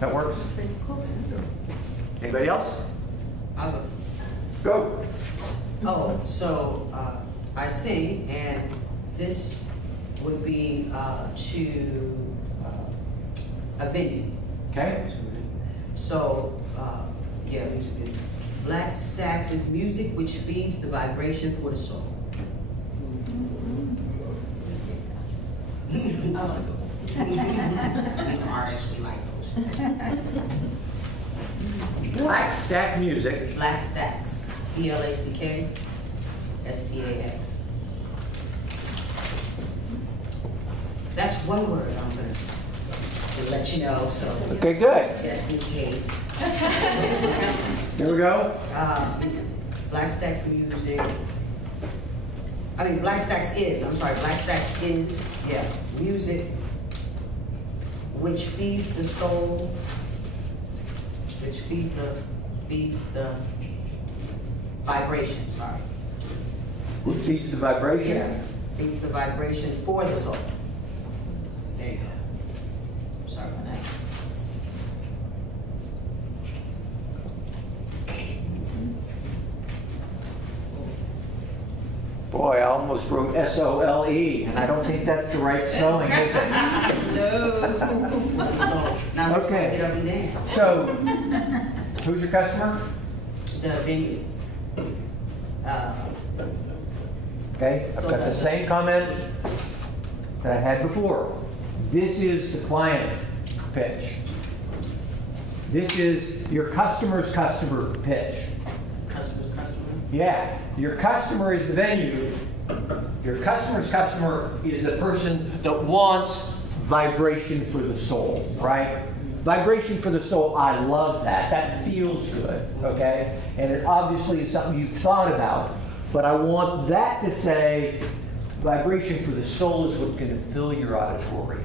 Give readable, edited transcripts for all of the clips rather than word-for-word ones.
That works? Anybody else? I'll go. Go. Oh, so I sing, and this would be to a venue. Okay. So, yeah, music video. Black Stacks is music which feeds the vibration for the soul. I like it. Artists, we like those. Black Stack Music. Black Stacks. BLACKSTAX. That's one word I'm going to let you know. So. Okay, good. Just in case. Here we go. Black Stacks music. I mean, Black Stacks is. I'm sorry. Black Stacks is. Yeah, music which feeds the soul. Which feeds the vibration. Sorry. Which feeds the vibration? Yeah, feeds the vibration for the soul. There you go. Sorry about that. Boy, I almost wrote S-O-L-E, and I don't think that's the right spelling, is it? No. Now Okay. get up and dance. So, who's your customer? The venue. Okay, I've got the same comment that I had before. This is the client pitch. This is your customer's customer pitch. Customer's customer. Yeah, your customer is the venue. Your customer's customer is the person that wants vibration for the soul, right? Vibration for the soul, I love that. That feels good, okay? And it obviously is something you've thought about. But I want that to say, vibration for the soul is what's going to fill your auditorium.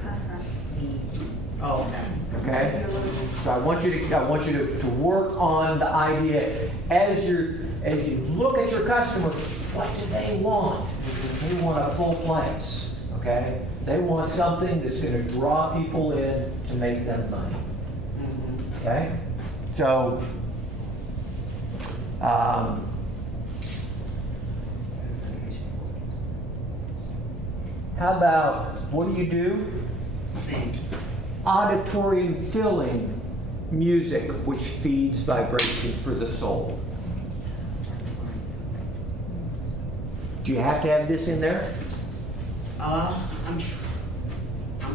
Oh, okay. Okay? So I want you to work on the idea as you look at your customer, what do they want? They want a full place. Okay? They want something that's going to draw people in to make them money. Okay? So how about, what do? Sing. Auditorium filling music which feeds vibration for the soul. Do you have to have this in there? I'm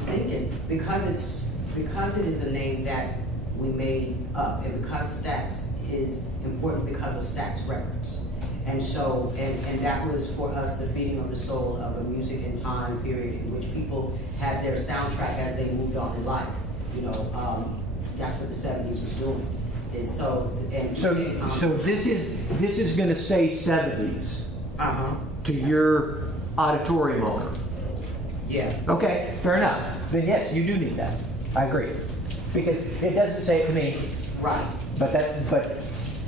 thinking because it is a name that we made up, and because Stax is important because of Stax Records, and so and that was for us the feeding of the soul of a music and time period in which people had their soundtrack as they moved on in life. You know, that's what the '70s was doing. So this is going to say '70s. To your auditorium owner. Yeah. Okay, fair enough. Then yes, you do need that. I agree. Because it doesn't say it to me. Right. But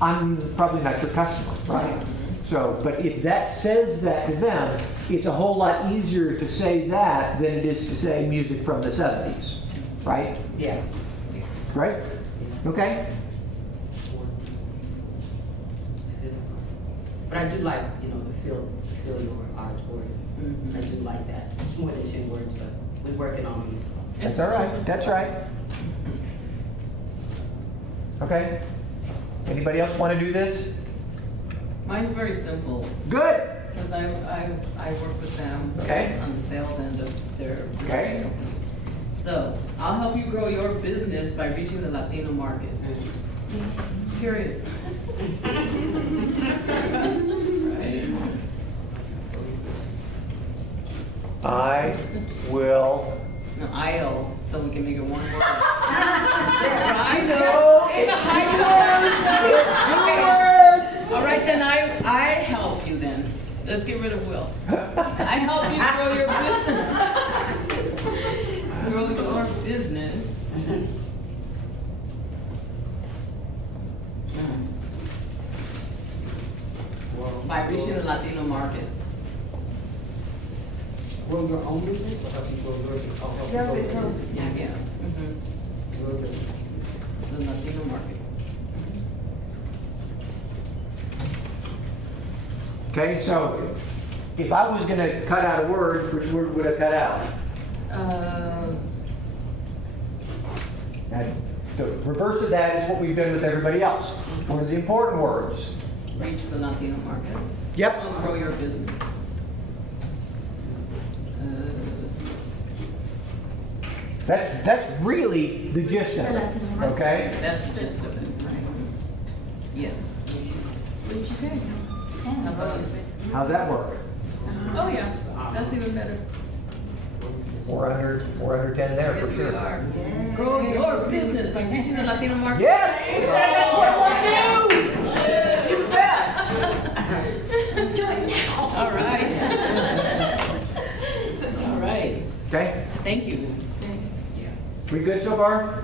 I'm probably not your customer, right? So, but if that says that to them, it's a whole lot easier to say that than it is to say music from the '70s, right? Yeah. Right? Okay. But I do like, you know, the feel your auditorium. I do like that. It's more than 10 words, but we're working on these. That's all right. That's right. Okay. Anybody else want to do this? Mine's very simple. Good. Because I work with them Okay. on the sales end of their Okay. company. So I'll help you grow your business by reaching the Latino market. Period. Right. I will. No, I'll, so we can make it one word. I know. It's Okay. two words. All right, then I help you then. Let's get rid of Will. I help you grow your business. Grow your business. By reaching the Latino market. Grow your own business or help you grow your business? Yeah. Grow your business. the Latino market. Okay, so if I was going to cut out a word, which word would I cut out? Now, the reverse of that is what we've done with everybody else. What are the important words? Reach the Latino market. Yep. Grow your business. That's really the gist of it. Okay? That's the gist of it, right? Yes. Okay. How about you? How's that work? Oh yeah, that's even better. 410 in there for Yes, we sure. are. Grow your business by reaching the Latino market. Yes! That's what I want to do! You bet! Do it now. All right. All right. Okay? Thank you. We good so far?